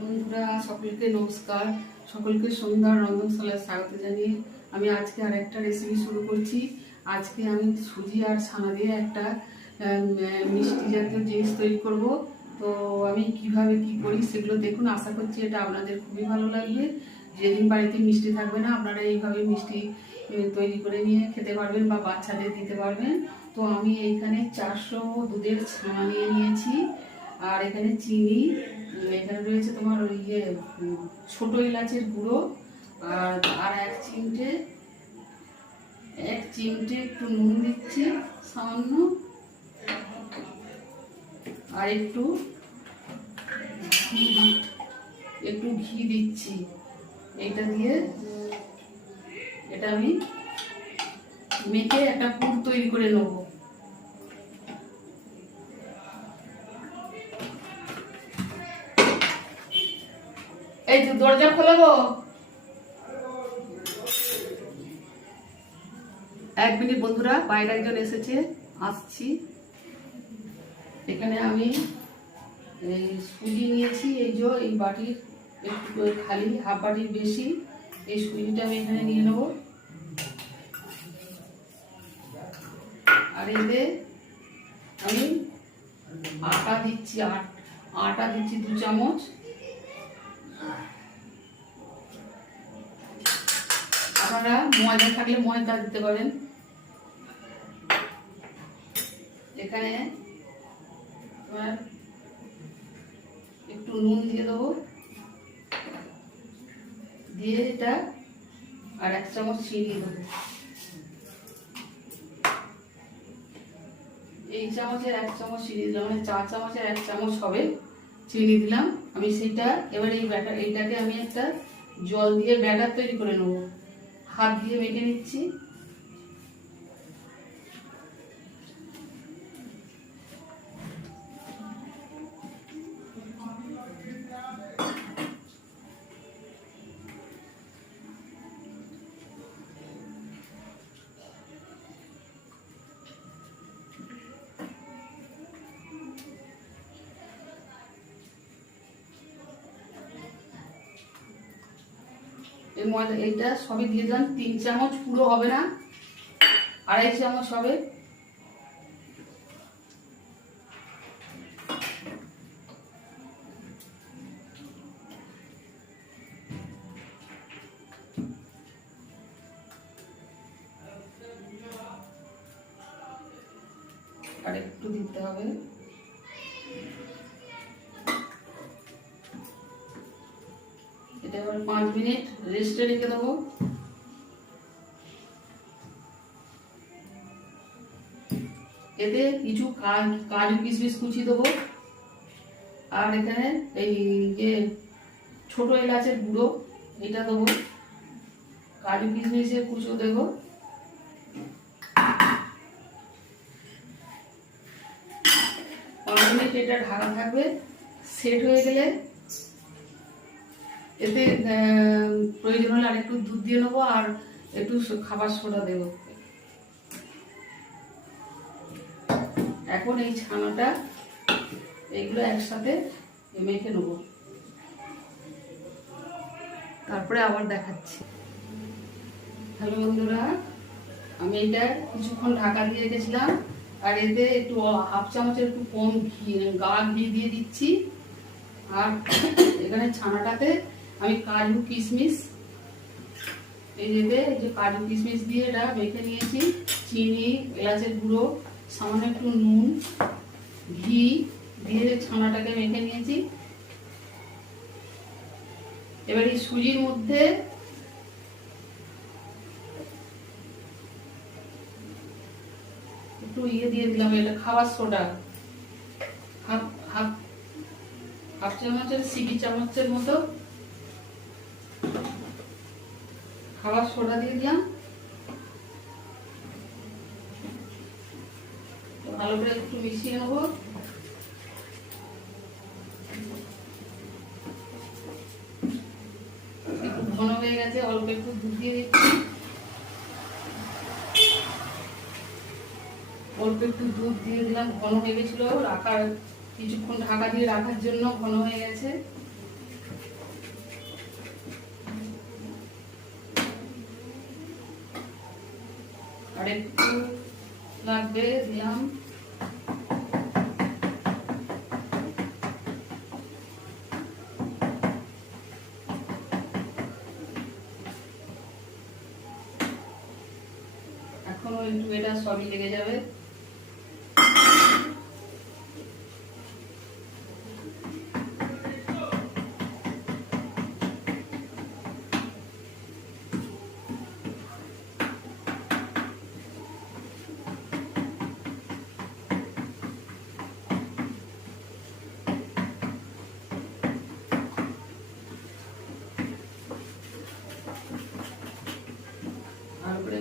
বন্ধুরা সকলকে নমস্কার। সকলকে সন্ধ্যার রন্ধনশালায় স্বাগত জানিয়ে আমি আজকে আরেকটা রেসিপি শুরু করছি। আজকে আমি সুজি আর ছানা দিয়ে একটা মিষ্টি জাতীয় জিনিস তৈরি করব। তো আমি কিভাবে কি করি সেগুলো দেখুন। আশা করছি এটা আপনাদের খুবই ভালো লাগবে। যেদিন বাড়িতে মিষ্টি থাকবে না, আপনারা এইভাবে মিষ্টি তৈরি করে নিয়ে খেতে পারবেন বা বাচ্চাদের দিতে পারবেন। তো আমি এইখানে 400 দুধের ছানা নিয়ে নিয়েছি, আর এখানে চিনি, এখানে রয়েছে তোমার ওই ছোট এলাচের গুঁড়ো, আর এক চিমটে একটু নুন দিচ্ছি সামান্য, আর একটু ঘি দিচ্ছি। এটা দিয়ে এটা আমি মেখে একটা পুর তৈরি করে নেব। এই তো দরজা খোলাবো, 1 মিনিট বন্ধুরা, বাইরে একজন এসেছে, আসছি। এখানে আমি এই সুজি নিয়েছি, এই বাটির একটু খালি হাফ বাটির বেশি এই সুজিটা আমি এখানে নিয়ে নেব। আর এতে আমি আটা দিচ্ছি, 2 চামচ। আপনারা ময়দা থাকলে ময়দা দিতে পারেন। এখানে একটু নুন দিয়ে দেবো, দিয়ে এটা আর 1 চামচ চিনি দেবো। এই চামচের 1 চামচ চিনি দিলাম, মানে 4 চামচের 1 চামচ হবে চিনি দিলাম আমি। সেটা এবার এইটাকে আমি একটা জল দিয়ে ব্যাটার তৈরি করে নেব। হাত দিয়ে মেখে নিচ্ছি। এই ময়দা এইটা সবই দিয়ে দিলাম। 3 চামচ, পুরো হবে না, 2.5 চামচ হবে। আর একটু দিতে হবে। এটা এবার 5 মিনিট রেস্টে রেখে দেবো। এতে কিছু কাজু কিশমিশ কুচি দেবো, আর এখানে এই যে ছোট এলাচের গুঁড়ো এটা দেবো, কাজু কিশমিশের কুচো দেবো। এটা ঢাকা থাকবে। সেট হয়ে গেলে এতে প্রয়োজন হলে আরেকটু দুধ দিয়ে নেবো, আর একটু খাবার সোডা দেবো। এখন এই ছানাটা এইগুলো একসাথে মেখে নেবো, তারপরে আবার দেখাচ্ছি। হ্যালো বন্ধুরা, আমি এটা কিছুক্ষণ ঢাকা দিয়ে রেখেছিলাম, আর এতে একটু 1/2 চামচের একটু কম ঘি দিয়ে দিচ্ছি। আর এখানে ছানাটাতে আমি কাজু কিশমিশ, এই যে কাজু কিশমিশ দিয়ে এটা মেখে নিয়েছি। চিনি, এলাচের গুঁড়ো, সামান্য একটু নুন, ঘি দিয়ে ছানাটাকে মেখে নিয়েছি। এবার এই সুজির মধ্যে একটু দিয়ে দিলাম, এটা খাবার সোডা, হাফ চামচের সিকি চামচের মতো খাবার সোডা দিয়ে দিলাম। ভালো করে একটু মিশিয়ে নেব। একটু ঘন হয়ে গেছে, অল্প একটু দুধ দিয়ে দিচ্ছি। অল্প একটু দুধ দিয়ে দিলাম, ঘন হয়ে গেছিল, কিছুক্ষণ ঢাকা দিয়ে রাখার জন্য ঘন হয়ে গেছে। একটু লাগবে, দিলাম। এখনো একটু এটা সবই লেগে যাবে।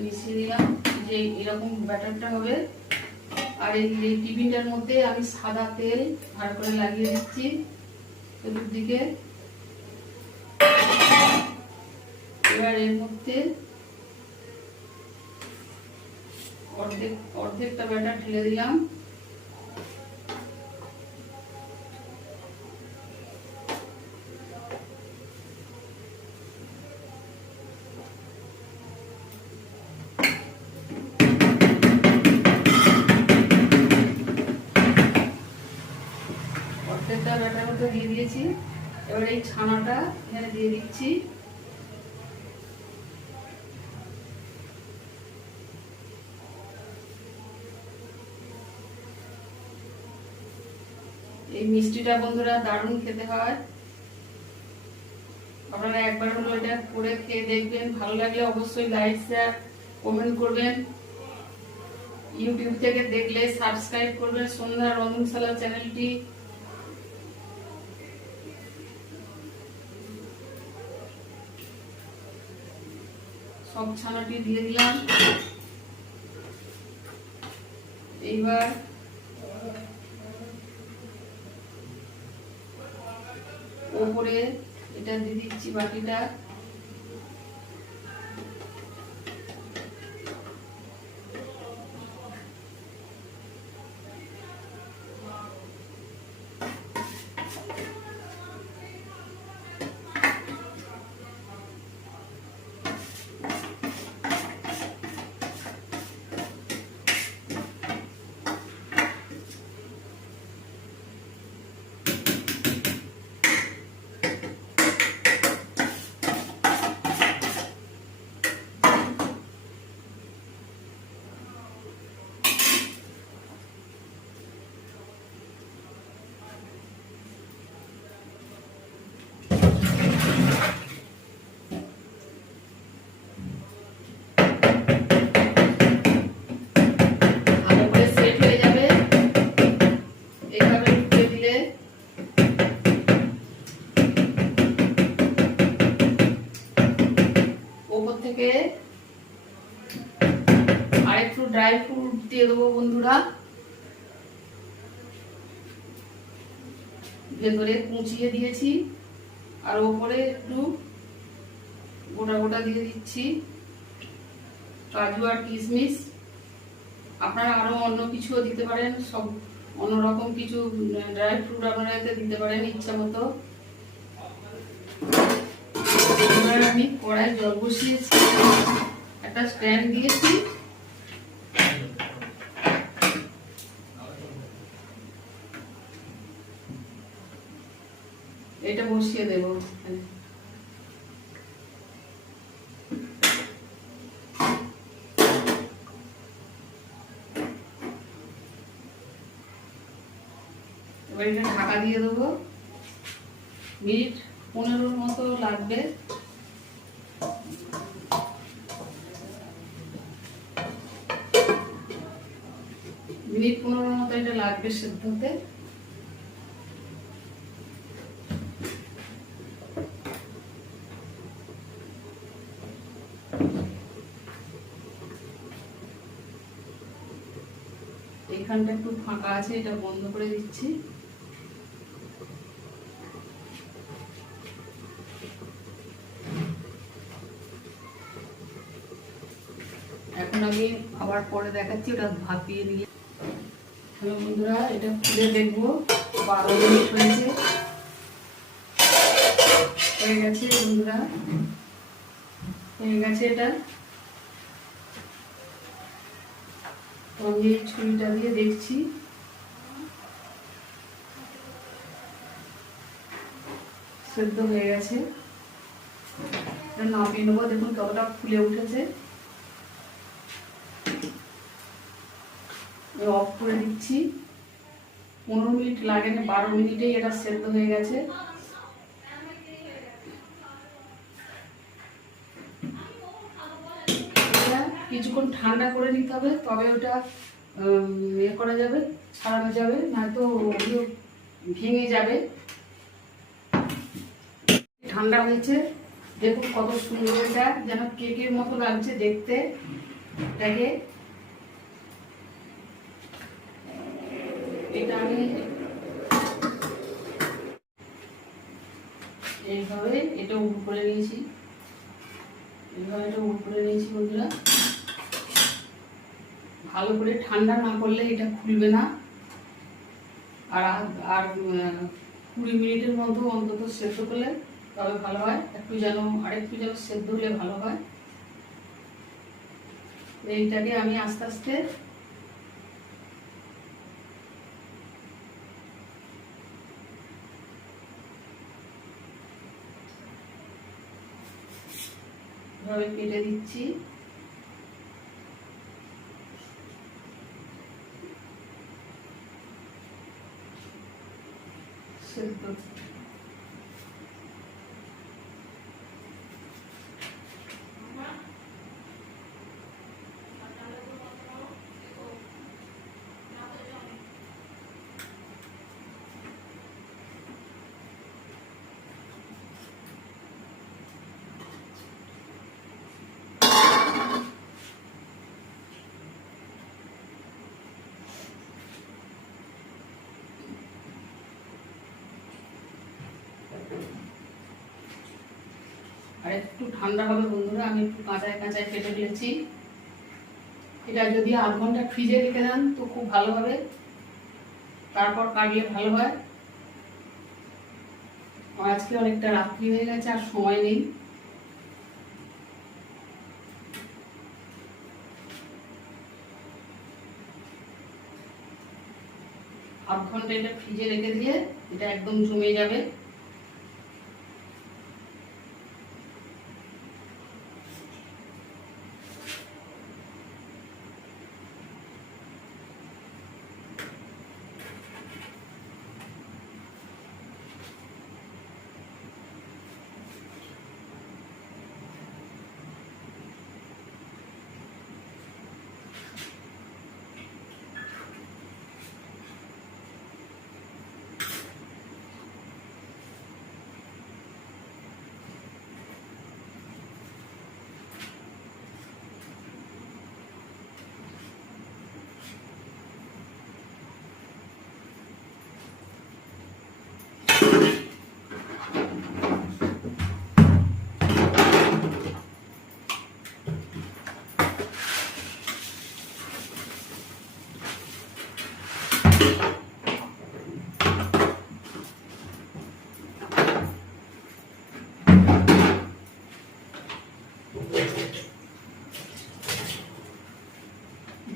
মিশিয়ে দিলাম, যে এরকম ব্যাটারটা হবে। আর এই টিফিনটার মধ্যে আমি সাদা তেল ভালো করে লাগিয়ে দিচ্ছি চতুর্দিকে। এবার এর মধ্যে অর্ধেকটা ব্যাটার ঢেলে দিলাম। অর্ধেকটা ব্যাটার মধ্যে দিয়ে দিয়েছি। এবার এই ছানাটা এখানে দিয়ে দিচ্ছি। এই মিষ্টিটা বন্ধুরা দারুণ খেতে হয়, আপনারা একবার হলো এটা করে খেয়ে দেখবেন। ভালো লাগলে অবশ্যই লাইক, শেয়ার, কমেন্ট করবেন। ইউটিউব থেকে দেখলে সাবস্ক্রাইব করবেন সন্ধ্যা রন্ধনশালা চ্যানেলটি। সব ছানাটি দিয়ে দিলাম। এইবার ওপরে এটা দিয়ে দিচ্ছি বাকিটা। থেকে আর একটু ড্রাই ফ্রুট দিয়ে দেবো বন্ধুরা, ভেতরে কুচিয়ে দিয়েছি। আর ওপরে একটু গোটা গোটা দিয়ে দিচ্ছি কাজু আর কিশমিশ। আপনারা আরো অন্য কিছুও দিতে পারেন, সব অন্যরকম কিছু ড্রাই ফ্রুট আপনারা এতে দিতে পারেন ইচ্ছা মতো। এবার আমি কড়াই জল বসিয়েছি, একটা স্ট্যান্ড দিয়েছি। এটা বসিয়ে দেব। এবার এটা ঢাকা দিয়ে দেবো, মিনিট 15 মতো লাগবে। মিনিট 15 মতো এটা লাগবে সেদ্ধ হতে। এখানটা একটু ফাঁকা আছে, এটা বন্ধ করে দিচ্ছি। এখন আমি আবার পরে দেখাচ্ছি, ওটা ভাপিয়ে নিয়ে। হ্যালো বন্ধুরা, এটা খুলে দেখবো। 12 মিনিট হয়েছে, হয়ে গেছে বন্ধুরা, হয়ে গেছে। এটা তো আমি এই ছুরিটা দিয়ে দেখছি সেদ্ধ হয়ে গেছে। নামিয়ে নেবো, দেখুন কতটা ফুলে উঠেছে। অফ করে দিচ্ছি। 15 মিনিট লাগেনি, 12 মিনিটেই এটা সেদ্ধ হয়ে গেছে। এটা কিছুক্ষণ ঠান্ডা করে নিতে হবে, তবে ওটা ইয়ে করা যাবে, ছাড়ানো যাবে, নয়তো ওগুলো ভেঙে যাবে। ঠান্ডা হয়েছে, দেখুন কত সুন্দর, এটা যেন কেকের মতো লাগছে দেখতে। দেখে এটা আমি এইভাবে এটা উল্টো করে নিয়েছি, এইভাবে এটা উল্টো করে নিয়েছি বন্ধুরা। ভালো করে ঠান্ডা না করলে এটা খুলবে না। আর আর 20 মিনিটের মতো অন্তত সেদ্ধ করলে তবে ভালো হয়। আরেকটু যেন সেদ্ধ হলে ভালো হয়। এইটাকে আমি আস্তে আস্তে ভাবে কেটে দিচ্ছি। সেদ্ধ আর একটু ঠান্ডা হবে বন্ধুরা। আমি একটু কাঁচায় কাঁচায় কেটে ফেলেছি। এটা যদি আধ ঘন্টা ফ্রিজে রেখে দেন তো খুব ভালো হবে, তারপর কাটলে ভালো হয়। আজকে অনেকটা রাত্রি হয়ে গেছে, আর সময় নেই। আধ ঘন্টা এটা ফ্রিজে রেখে দিয়ে এটা একদম জমে যাবে।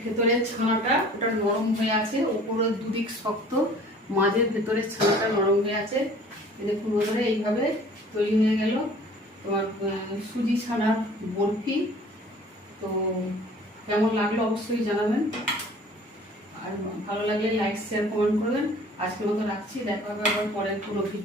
ভেতরের ছানাটা ওটা নরম হয়ে আছে, উপরের দুদিক শক্ত, মাঝের ভেতরের ছানাটা নরম হয়ে আছে। দেখুন বন্ধুরা, এইভাবে তৈরি হয়ে গেল তোমার সুজি ছানার বরফি। তো কেমন লাগলো অবশ্যই জানাবেন, আর ভালো লাগলে লাইক শেয়ার কমেন্ট করবেন। আজকের মতো রাখছি, দেখা হবে আবার পরের কোনো ভিডিও।